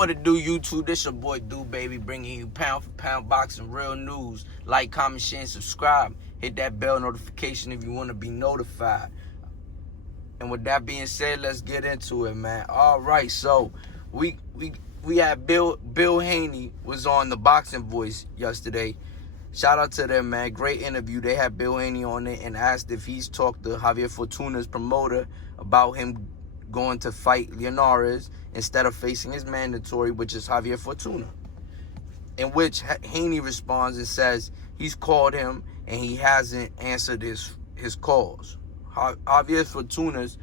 What it do, YouTube? This your boy Do Baby, bringing you pound for pound boxing real news. Like, comment, share, and subscribe. Hit that bell notification if you want to be notified. And with that being said, let's get into it, man. All right, so we had Bill Haney was on the Boxing Voice yesterday. Shout out to them, man. Great interview. They had Bill Haney on it and asked if he's talked to Javier Fortuna's promoter about him going to fight Linares instead of facing his mandatory, which is Javier Fortuna. In which Haney responds and says he's called him and he hasn't answered his calls. Javier Fortuna's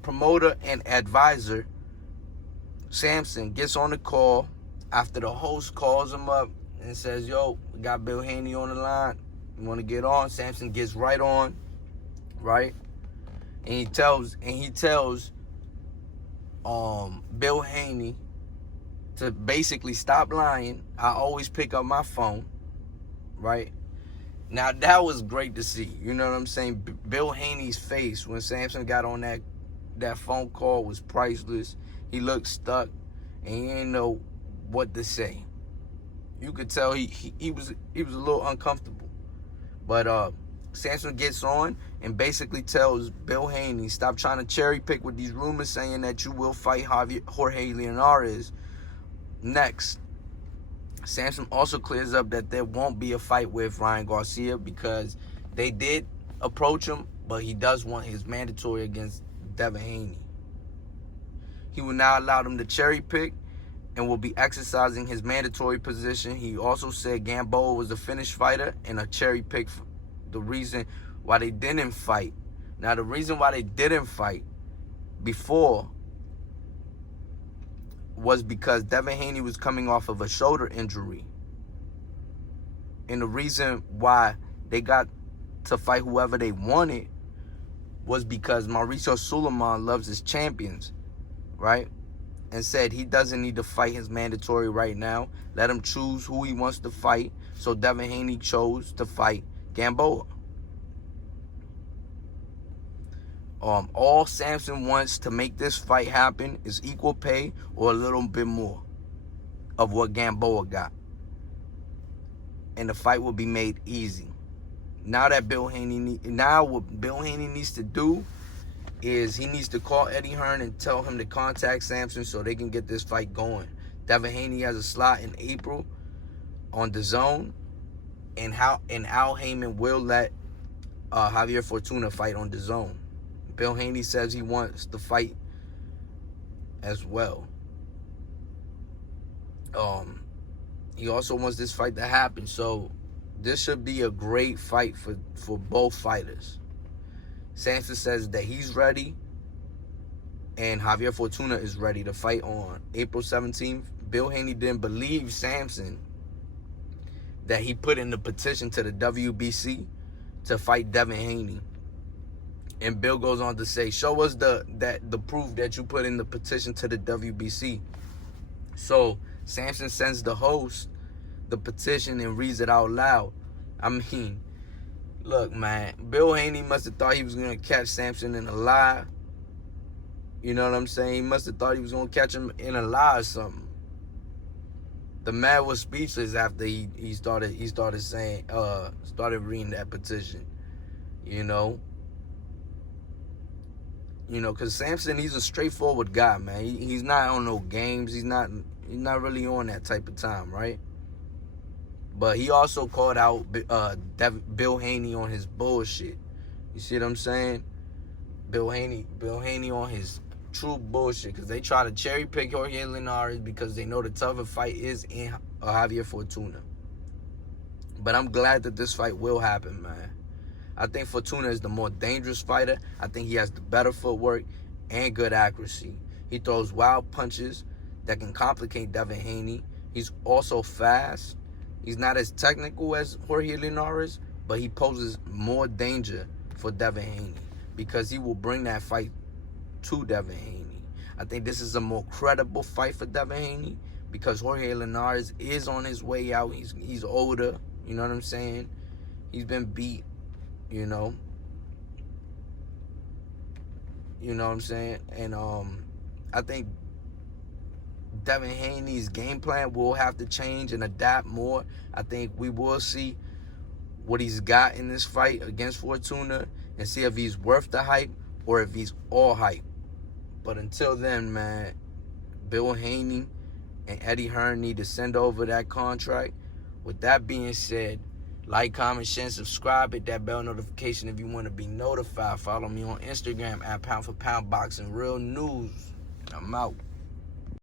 promoter and advisor, Sampson, gets on the call after the host calls him up and says, yo, we got Bill Haney on the line. You want to get on? Sampson gets right on, right? And he tells Bill Haney to basically stop lying. I always pick up my phone, right? Now, that was great to see. You know what I'm saying? Bill Haney's face when Sampson got on that phone call was priceless. He looked stuck, and he didn't know what to say. You could tell he was a little uncomfortable. But Sampson gets on and basically tells Bill Haney, stop trying to cherry pick with these rumors saying that you will fight Jorge Linares next. Sampson also clears up that there won't be a fight with Ryan Garcia because they did approach him, but he does want his mandatory against Devin Haney. He will not allow them to cherry pick and will be exercising his mandatory position. He also said Gamboa was a finished fighter and a cherry pick for the reason why they didn't fight. Now, the reason why they didn't fight before was because Devin Haney was coming off of a shoulder injury. And the reason why they got to fight whoever they wanted was because Mauricio Suleiman loves his champions, right? And said he doesn't need to fight his mandatory right now. Let him choose who he wants to fight. So Devin Haney chose to fight Gamboa. All Sampson wants to make this fight happen is equal pay or a little bit more of what Gamboa got. And the fight will be made easy. Now what Bill Haney needs to do is he needs to call Eddie Hearn and tell him to contact Sampson so they can get this fight going. Devin Haney has a slot in April on DAZN, and Al Heyman will let Javier Fortuna fight on DAZN. Bill Haney says he wants the fight as well. He also wants this fight to happen, so this should be a great fight for both fighters. Sampson says that he's ready, and Javier Fortuna is ready to fight on April 17th. Bill Haney didn't believe Sampson that he put in the petition to the WBC to fight Devin Haney. And Bill goes on to say, show us the proof that you put in the petition to the WBC. So Sampson sends the host the petition and reads it out loud. I mean, look, man, Bill Haney must have thought he was going to catch Sampson in a lie. You know what I'm saying? He must have thought he was going to catch him in a lie or something. The man was speechless after he started reading that petition. You know, because Sampson, he's a straightforward guy, man. He's not on no games. He's not really on that type of time, right? But he also called out Bill Haney on his bullshit. You see what I'm saying? Bill Haney on his true bullshit, because they try to cherry pick Jorge Linares because they know the tougher fight is in Javier Fortuna. But I'm glad that this fight will happen, man. I think Fortuna is the more dangerous fighter. I think he has the better footwork and good accuracy. He throws wild punches that can complicate Devin Haney. He's also fast. He's not as technical as Jorge Linares, but he poses more danger for Devin Haney because he will bring that fight to Devin Haney. I think this is a more credible fight for Devin Haney because Jorge Linares is on his way out. He's older. You know what I'm saying? He's been beat. You know what I'm saying? And I think Devin Haney's game plan will have to change and adapt more. I think we will see what he's got in this fight against Fortuna and see if he's worth the hype or if he's all hype. But until then, man, Bill Haney and Eddie Hearn need to send over that contract. With that being said, like, comment, share, and subscribe. Hit that bell notification if you want to be notified. Follow me on Instagram at Pound for Pound Boxing Real News. And I'm out.